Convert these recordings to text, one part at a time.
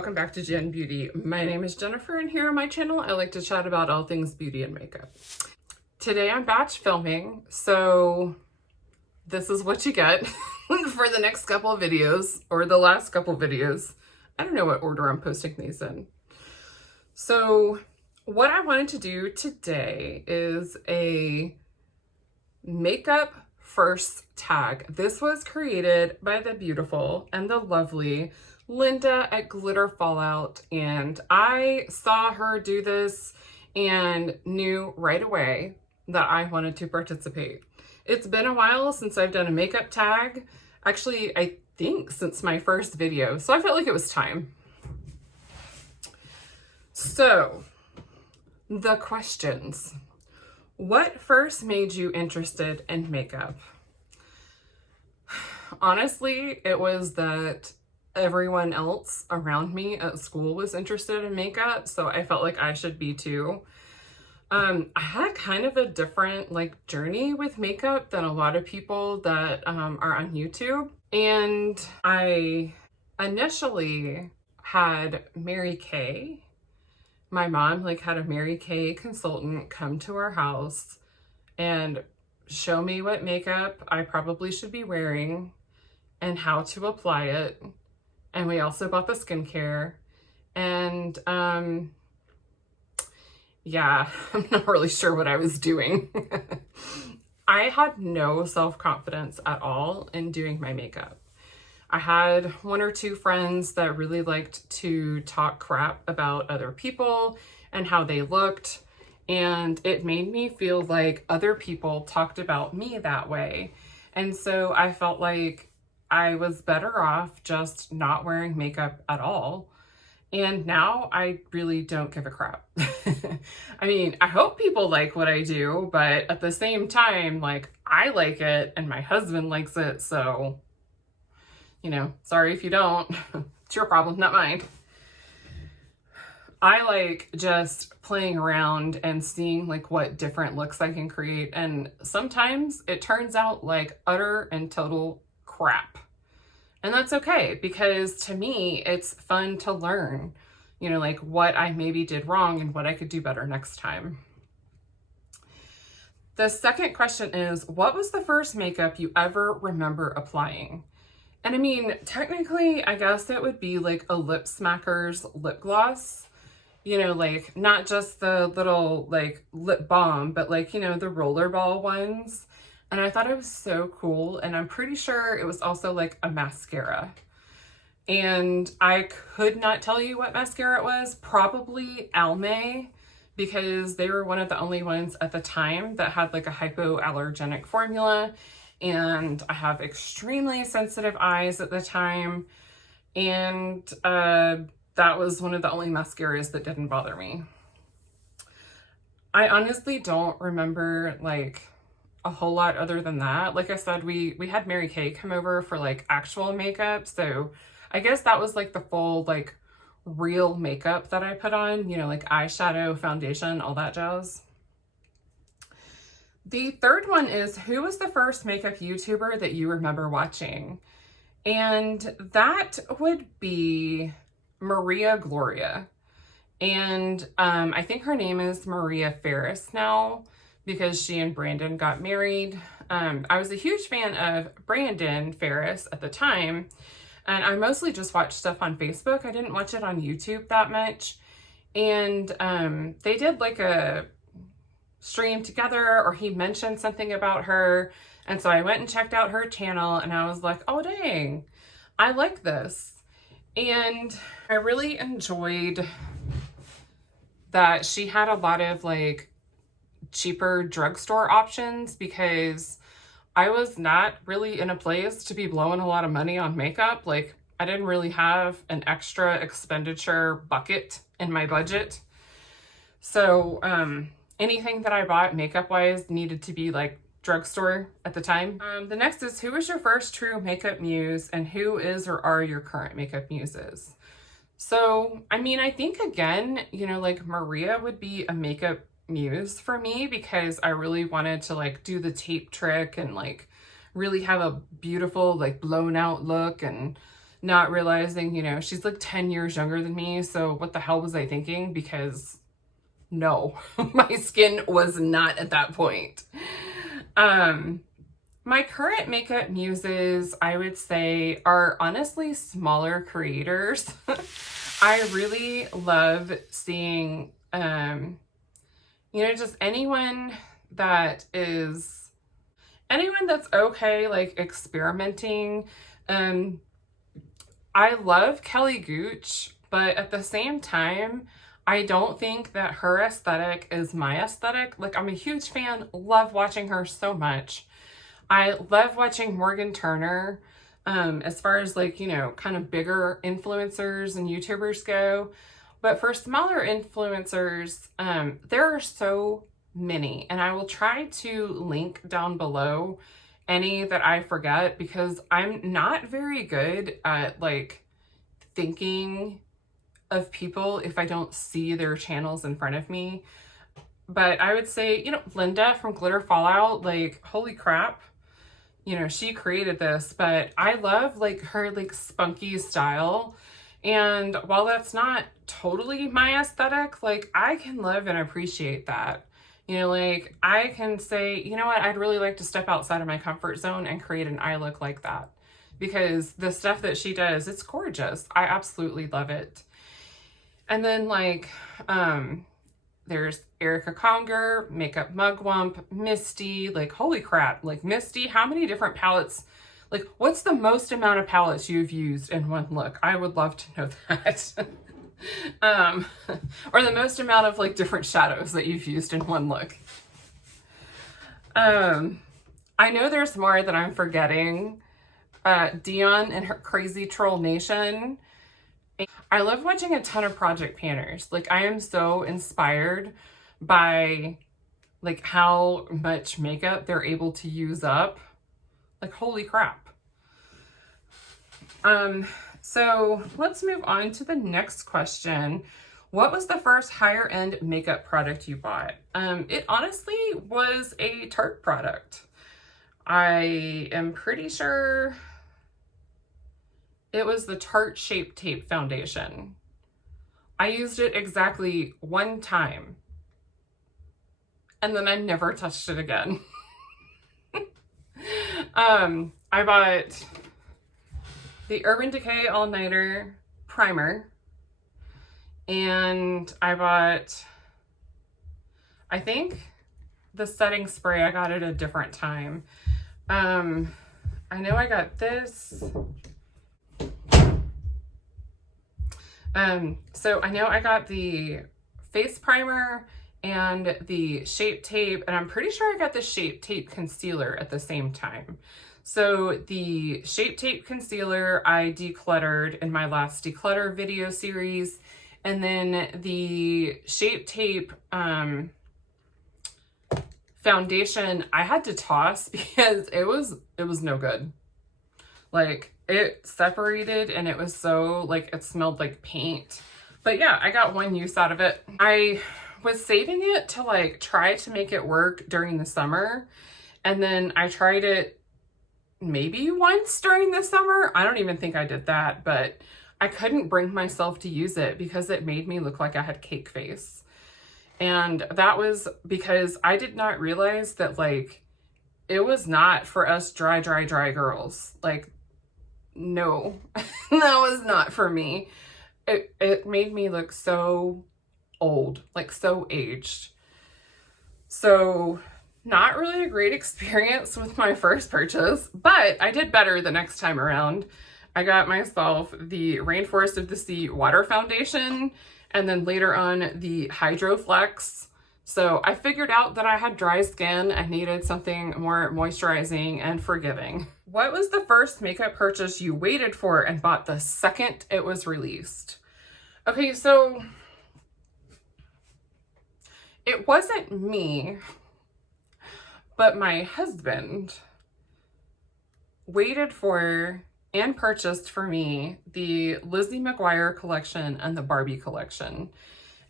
welcome back to Jen Beauty. My name is Jennifer, and here on my channel I like to chat about all things beauty and makeup. Today I'm batch filming, so this is what you get for the next couple of videos, or the last couple of videos. I don't know what order I'm posting these in. So what I wanted to do today is a makeup first tag. This was created by the beautiful and the lovely Linda at Glitter Fallout, and I saw her do this and knew right away that I wanted to participate. It's been a while since I've done a makeup tag. Actually, I think since my first video, so I felt like it was time. So, the questions. What first made you interested in makeup? Honestly, it was that everyone else around me at school was interested in makeup, so I felt like I should be too. I had kind of a different journey with makeup than a lot of people that are on YouTube. And I initially had Mary Kay. My mom had a Mary Kay consultant come to our house and show me what makeup I probably should be wearing and how to apply it. And we also bought the skincare. And yeah, I'm not really sure what I was doing. I had no self-confidence at all in doing my makeup. I had one or two friends that really liked to talk crap about other people and how they looked, and it made me feel like other people talked about me that way. And so I felt like I was better off just not wearing makeup at all. And now I really don't give a crap. I mean, I hope people like what I do, but at the same time, I like it and my husband likes it, so sorry if you don't. It's your problem, not mine. I like just playing around and seeing what different looks I can create. And sometimes it turns out like utter and total crap. And that's okay, because to me, it's fun to learn, what I maybe did wrong and what I could do better next time. The second question is, what was the first makeup you ever remember applying? And I mean, technically, I guess it would be a Lip Smackers lip gloss, not just the little lip balm, but the rollerball ones. And I thought it was so cool. And I'm pretty sure it was also a mascara. And I could not tell you what mascara it was. Probably Almay, because they were one of the only ones at the time that had a hypoallergenic formula. And I have extremely sensitive eyes at the time. And that was one of the only mascaras that didn't bother me. I honestly don't remember a whole lot other than that. Like I said, we had Mary Kay come over for actual makeup. So I guess that was the full real makeup that I put on, eyeshadow, foundation, all that jazz. The third one is, who was the first makeup YouTuber that you remember watching? And that would be Maria Gloria. And I think her name is Maria Ferris now, because she and Brandon got married. I was a huge fan of Brandon Ferris at the time, and I mostly just watched stuff on Facebook. I didn't watch it on YouTube that much. And they did a stream together, or he mentioned something about her. And so I went and checked out her channel, and I was like, oh dang, I like this. And I really enjoyed that she had a lot of cheaper drugstore options, because I was not really in a place to be blowing a lot of money on makeup. I didn't really have an extra expenditure bucket in my budget. So anything that I bought makeup wise needed to be drugstore at the time. The next is, who was your first true makeup muse, and who is or are your current makeup muses? So, I mean, I think again, Maria would be a makeup muse for me, because I really wanted to do the tape trick and really have a beautiful blown out look and not realizing, you know, she's like 10 years younger than me. So what the hell was I thinking? Because no, my skin was not at that point. My current makeup muses, I would say, are honestly smaller creators. I really love seeing, you know, just anyone that's okay, like experimenting. I love Kelly Gooch, but at the same time, I don't think that her aesthetic is my aesthetic. Like, I'm a huge fan, love watching her so much. I love watching Morgan Turner, as far as like, you know, kind of bigger influencers and YouTubers go. But for smaller influencers, there are so many, and I will try to link down below any that I forget, because I'm not very good at like thinking of people if I don't see their channels in front of me. But I would say, you know, Linda from Glitter Fallout, like, holy crap. You know, she created this, but I love like her like spunky style. And while that's not totally my aesthetic, like, I can love and appreciate that. You know, like, I can say, you know what, I'd really like to step outside of my comfort zone and create an eye look like that. Because the stuff that she does, it's gorgeous. I absolutely love it. And then like, there's Erica Conger, Makeup Mugwump, Misty, like, holy crap, like Misty, how many different palettes, like, what's the most amount of palettes you've used in one look? I would love to know that. Or the most amount of like different shadows that you've used in one look. I know there's more that I'm forgetting. Dion and her Crazy Troll Nation. I love watching a ton of project panners. Like, I am so inspired by like how much makeup they're able to use up. Like, holy crap. So let's move on to the next question. What was the first higher end makeup product you bought? It honestly was a Tarte product. I am pretty sure it was the Tarte Shape Tape Foundation. I used it exactly one time, and then I never touched it again. I bought the Urban Decay All Nighter Primer, and I bought, I think, the setting spray. I got it a different time. I know I got this. So I know I got the face primer and the Shape Tape, and I'm pretty sure I got the Shape Tape concealer at the same time. So the Shape Tape concealer I decluttered in my last declutter video series, and then the Shape Tape foundation I had to toss because it was no good. Like, it separated and it was so, like, it smelled like paint. But yeah, I got one use out of it. I was saving it to like try to make it work during the summer, and then I tried it maybe once during the summer. I don't even think I did that, but I couldn't bring myself to use it because it made me look like I had cake face. And that was because I did not realize that, like, it was not for us dry girls. Like, no, that was not for me. It made me look so old, like so aged. So not really a great experience with my first purchase, but I did better the next time around. I got myself the Rainforest of the Sea Water Foundation, and then later on the Hydro Flex. So I figured out that I had dry skin and needed something more moisturizing and forgiving. What was the first makeup purchase you waited for and bought the second it was released? Okay, so it wasn't me, but my husband waited for and purchased for me the Lizzie McGuire collection and the Barbie collection.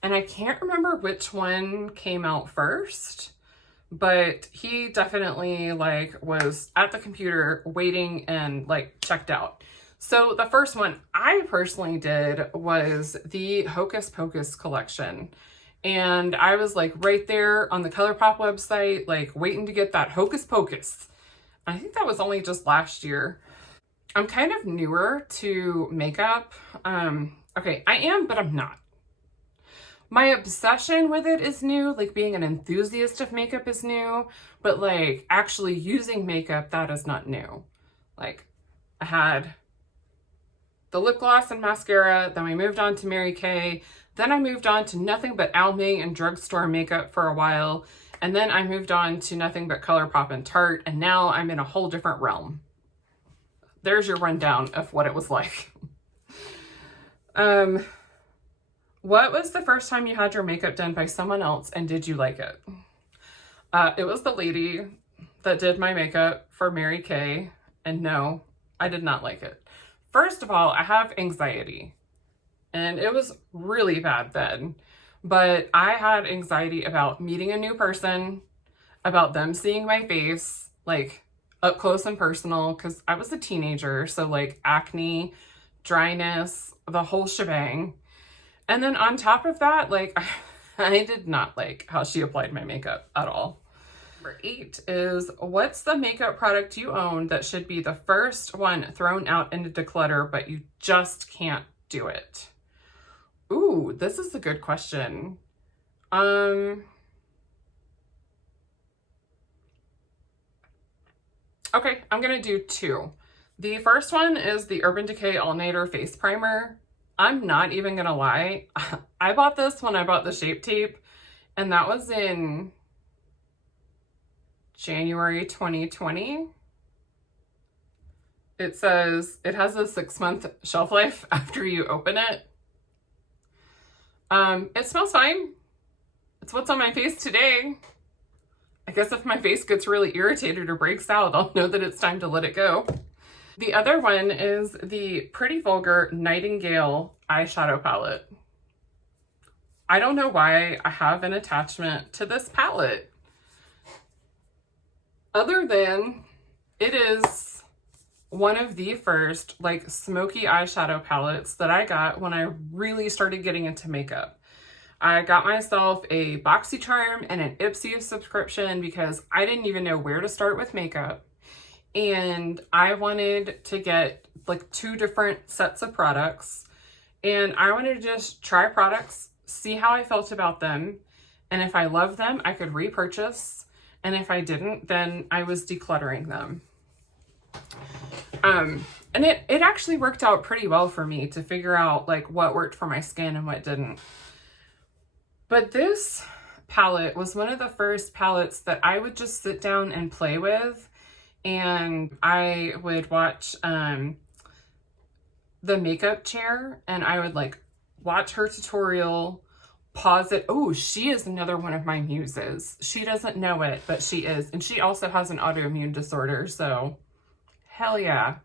And I can't remember which one came out first, but he definitely like was at the computer waiting and like checked out. So the first one I personally did was the Hocus Pocus collection. And I was like right there on the ColourPop website, like waiting to get that Hocus Pocus. I think that was only just last year. I'm kind of newer to makeup. Okay, I am, but I'm not. My obsession with it is new, like being an enthusiast of makeup is new, but like actually using makeup, that is not new. Like I had the lip gloss and mascara, then we moved on to Mary Kay, then I moved on to nothing but Almay and drugstore makeup for a while, and then I moved on to nothing but ColourPop and Tarte, and now I'm in a whole different realm. There's your rundown of what it was like. What was the first time you had your makeup done by someone else, and did you like it? It was the lady that did my makeup for Mary Kay, and no, I did not like it. First of all, I have anxiety, and it was really bad then, but I had anxiety about meeting a new person, about them seeing my face, like up close and personal, because I was a teenager, so like acne, dryness, the whole shebang. And then on top of that, like I did not like how she applied my makeup at all. Number 8 is, what's the makeup product you own that should be the first one thrown out into declutter, but you just can't do it? Ooh, this is a good question. Okay, I'm gonna do 2. The first one is the Urban Decay All Nighter Face Primer. I'm not even gonna lie. I bought this when I bought the Shape Tape, and that was in January 2020. It says it has a 6-month shelf life after you open it. It smells fine. It's what's on my face today. I guess if my face gets really irritated or breaks out, I'll know that it's time to let it go. The other one is the Pretty Vulgar Nightingale eyeshadow palette. I don't know why I have an attachment to this palette, other than it is one of the first like smoky eyeshadow palettes that I got when I really started getting into makeup. I got myself a BoxyCharm and an Ipsy subscription because I didn't even know where to start with makeup. And I wanted to get like 2 different sets of products, and I wanted to just try products, see how I felt about them, and if I loved them, I could repurchase, and if I didn't, then I was decluttering them. And it actually worked out pretty well for me to figure out like what worked for my skin and what didn't. But this palette was one of the first palettes that I would just sit down and play with. And I would watch The Makeup Chair, and I would like watch her tutorial, pause it. Oh, she is another one of my muses. She doesn't know it, but she is. And she also has an autoimmune disorder, so hell yeah.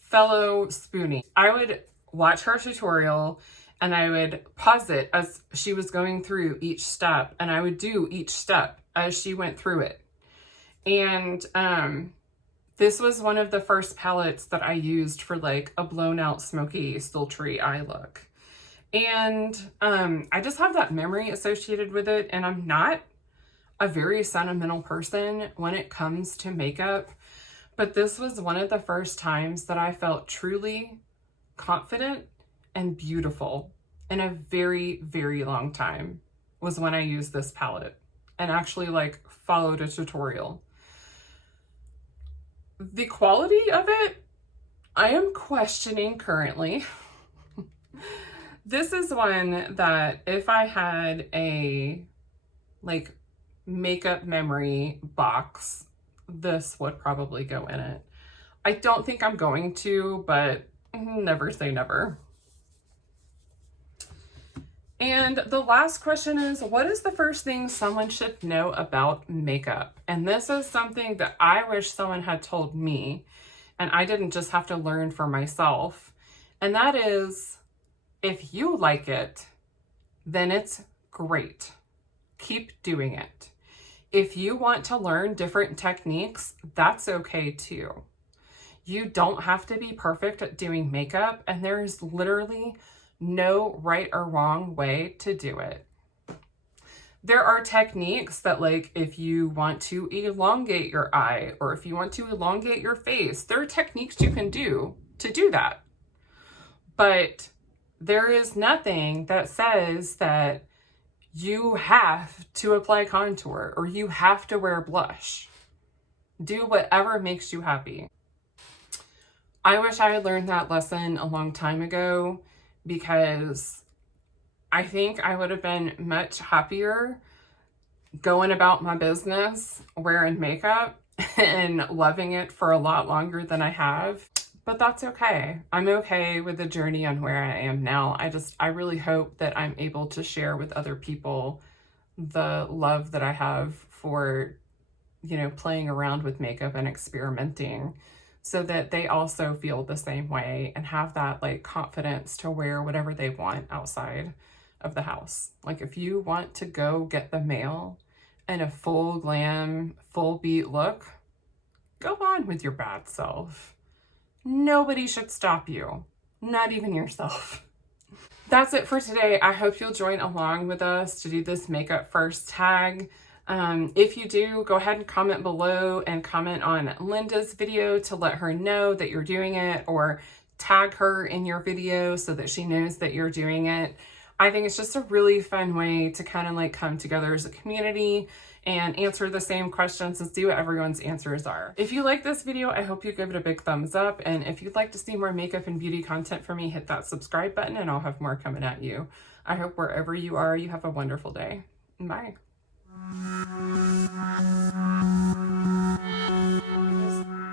Fellow Spoonie. I would watch her tutorial and I would pause it as she was going through each step, and I would do each step as she went through it. And this was one of the first palettes that I used for like a blown out, smoky, sultry eye look. And I just have that memory associated with it. And I'm not a very sentimental person when it comes to makeup, but this was one of the first times that I felt truly confident and beautiful in a very, very long time, was when I used this palette and actually like followed a tutorial. The quality of it, I am questioning currently. This is one that if I had a like makeup memory box, this would probably go in it. I don't think I'm going to, but never say never. And the last question is, what is the first thing someone should know about makeup? And this is something that I wish someone had told me, and I didn't just have to learn for myself. And that is, if you like it, then it's great. Keep doing it. If you want to learn different techniques, that's okay too. You don't have to be perfect at doing makeup, and there's literally no right or wrong way to do it. There are techniques that, like, if you want to elongate your eye or if you want to elongate your face, there are techniques you can do to do that. But there is nothing that says that you have to apply contour or you have to wear blush. Do whatever makes you happy. I wish I had learned that lesson a long time ago, because I think I would have been much happier going about my business, wearing makeup and loving it for a lot longer than I have. But that's okay. I'm okay with the journey on where I am now. I really hope that I'm able to share with other people the love that I have for, you know, playing around with makeup and experimenting, so that they also feel the same way and have that like confidence to wear whatever they want outside of the house. Like, if you want to go get the mail in a full glam, full beat look, go on with your bad self. Nobody should stop you, not even yourself. That's it for today. I hope you'll join along with us to do this makeup first tag. If you do, go ahead and comment below and comment on Linda's video to let her know that you're doing it, or tag her in your video so that she knows that you're doing it. I think it's just a really fun way to kind of like come together as a community and answer the same questions and see what everyone's answers are. If you like this video, I hope you give it a big thumbs up. And if you'd like to see more makeup and beauty content from me, hit that subscribe button and I'll have more coming at you. I hope wherever you are, you have a wonderful day. Bye.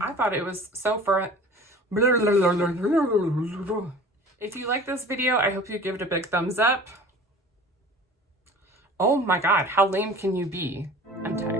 I thought it was so fun. If you like this video, I hope you give it a big thumbs up. Oh my God, how lame can you be? I'm tired.